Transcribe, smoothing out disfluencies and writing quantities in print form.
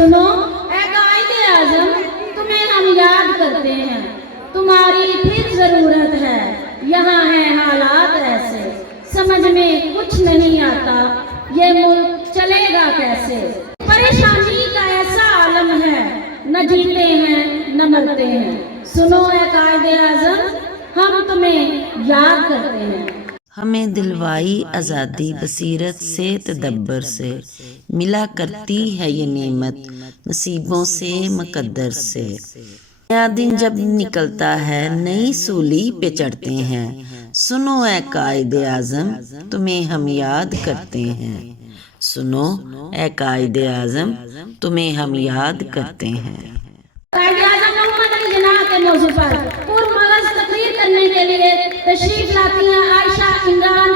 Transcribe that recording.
सुनो ऐ कायदे आज़म, तुम्हें हम याद करते हैं, तुम्हारी फिर ज़रूरत है, यहाँ है हालात ऐसे, समझ में कुछ नहीं आता ये मुल्क चलेगा कैसे। परेशानी का ऐसा आलम है, न जीते हैं न मरते हैं। सुनो ऐ कायदे आज़म, हम तुम्हें याद करते हैं। हमें दिलवाई आज़ादी बसीरत से तदब्बर से, मिला करती है ये नेमत नसीबों से मुकद्दर से। नया दिन जब निकलता है नई सूली पे चढ़ते हैं, सुनो ऐ कायदे आज़म तुम्हें हम याद करते हैं। सुनो ऐ कायदे आज़म तुम्हें हम याद करते हैं। कायदे आज़म मोहम्मद अली जिन्नाह के मौजू पर पुरमगज़ तकरीर करने के लिए तशरीफ लाती हैं आयशा इमरान